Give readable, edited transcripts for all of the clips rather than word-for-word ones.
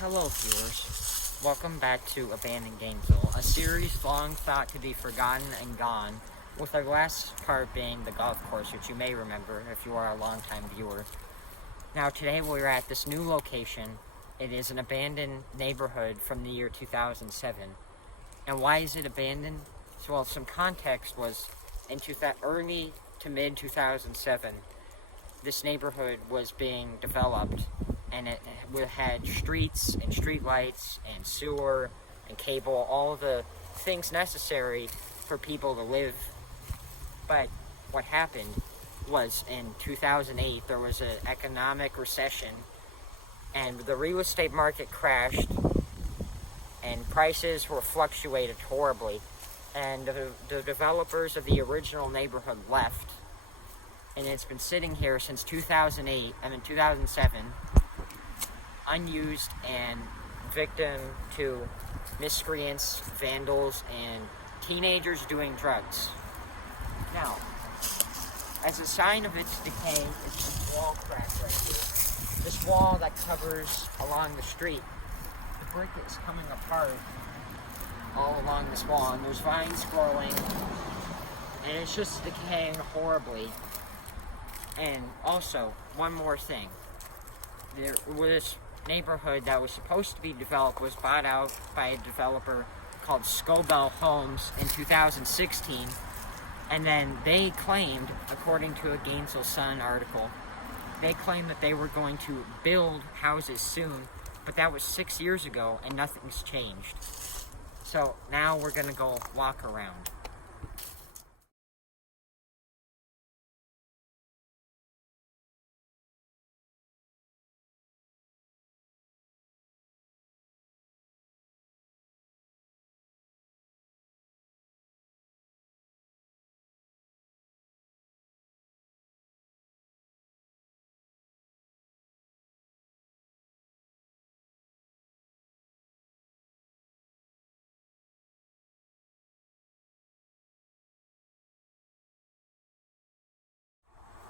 Hello viewers, welcome back to Abandoned Gainesville, a series long thought to be forgotten and gone, with our last part being the golf course, which you may remember if you are a longtime viewer. Now today we're at this new location. It is an abandoned neighborhood from the year 2007. And why is it abandoned? Well, some context was in early to mid 2007, this neighborhood was being developed, and it had streets and street lights and sewer and cable, all the things necessary for people to live. But what happened was in 2008 there was an economic recession and the real estate market crashed and prices were fluctuated horribly, and the developers of the original neighborhood left, and it's been sitting here since 2007, unused and victim to miscreants, vandals, and teenagers doing drugs. Now, as a sign of its decay, it's this wall crack right here. This wall that covers along the street. The brick is coming apart all along this wall, and there's vines growing, and it's just decaying horribly. And also, one more thing. This neighborhood that was supposed to be developed was bought out by a developer called Scobell Homes in 2016, and then they claimed, according to a Gainesville Sun article, they claimed that they were going to build houses soon, but that was 6 years ago and nothing's changed. So now we're gonna go walk around.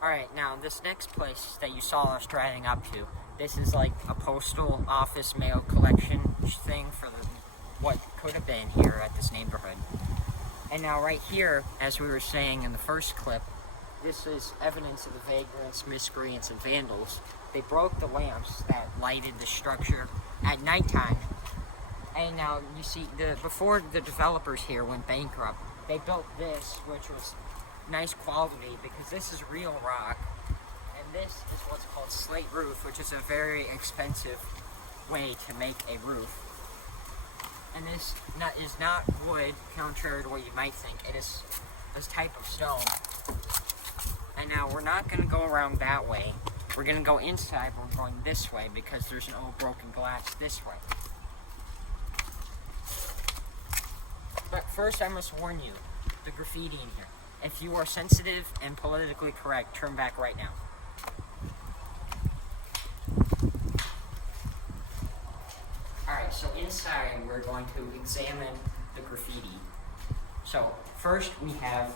Alright, now this next place that you saw us driving up to, this is like a postal office mail collection thing for what could have been here at this neighborhood. And now right here, as we were saying in the first clip, this is evidence of the vagrants, miscreants, and vandals. They broke the lamps that lighted the structure at nighttime. And now you see, before the developers here went bankrupt, they built this, which was nice quality because this is real rock, and this is what's called slate roof, which is a very expensive way to make a roof. And this is not wood, contrary to what you might think. It is this type of stone. And now we're not going to go around that way. We're going to go inside. We're going this way because there's no broken glass this way. But first I must warn you, the graffiti in here. If you are sensitive and politically correct, turn back right now. Alright, so inside we're going to examine the graffiti. So first we have,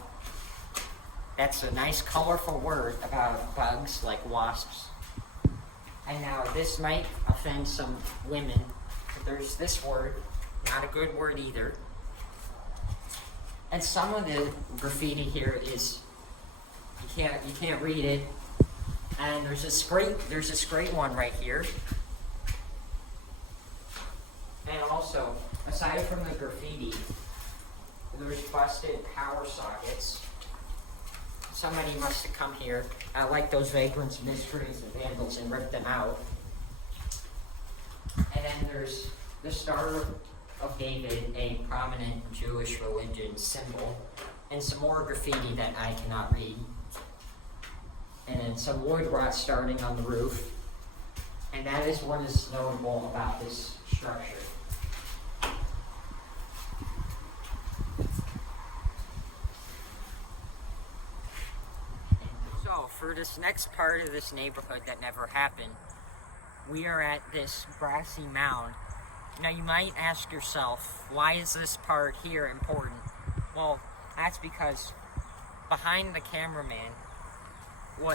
that's a nice colorful word about bugs like wasps. And now this might offend some women, but there's this word, not a good word either. And some of the graffiti here is you can't read it. And there's this great one right here. And also, aside from the graffiti, there's busted power sockets. Somebody must have come here, like those vagrants, miscreants, and vandals, and ripped them out. And then there's the Star of David, a prominent Jewish religion symbol, and some more graffiti that I cannot read. And then some wood rot starting on the roof. And that is what is notable about this structure. So, for this next part of this neighborhood that never happened, we are at this grassy mound. Now you might ask yourself, why is this part here important? Well, that's because behind the cameraman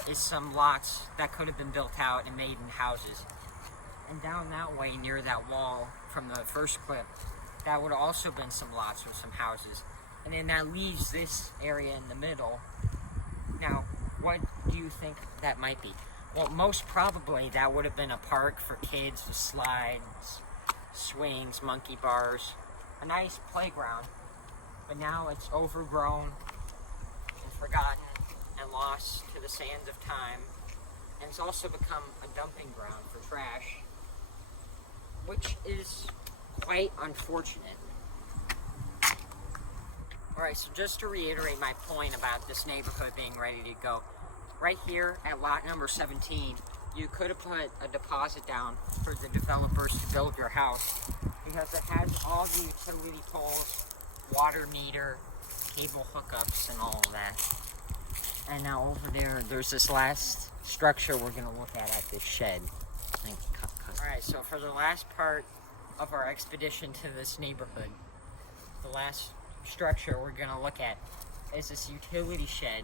is some lots that could have been built out and made in houses. And down that way, near that wall from the first clip, that would have also been some lots with some houses. And then that leaves this area in the middle. Now, what do you think that might be? Well, most probably that would have been a park for kids with slides, swings, monkey bars, a nice playground. But now it's overgrown and forgotten and lost to the sands of time. And it's also become a dumping ground for trash, which is quite unfortunate. Alright, so just to reiterate my point about this neighborhood being ready to go, right here at lot number 17, you could have put a deposit down for the developers to build your house, because it has all the utility poles, water meter, cable hookups, and all of that. And now over there, there's this last structure we're going to look at this shed. Alright, so for the last part of our expedition to this neighborhood, the last structure we're going to look at is this utility shed,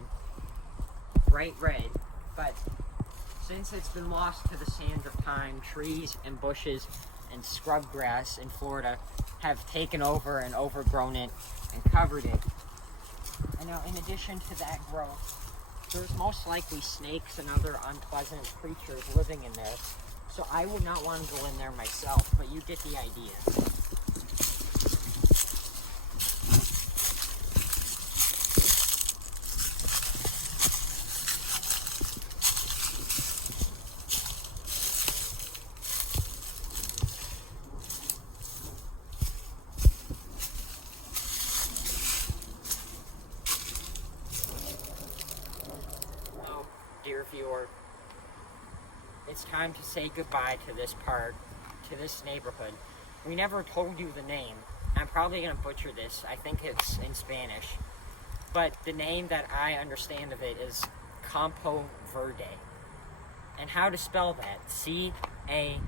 bright red, but since it's been lost to the sands of time, trees and bushes and scrub grass in Florida have taken over and overgrown it and covered it. And now, in addition to that growth, there's most likely snakes and other unpleasant creatures living in there. So I would not want to go in there myself, but you get the idea. Dear viewer, it's time to say goodbye to this park, to this neighborhood. We never told you the name. I'm probably going to butcher this. I think it's in Spanish. But the name that I understand of it is Campo Verde. And how to spell that? C-A-M-P-O-V-E-R-D-E.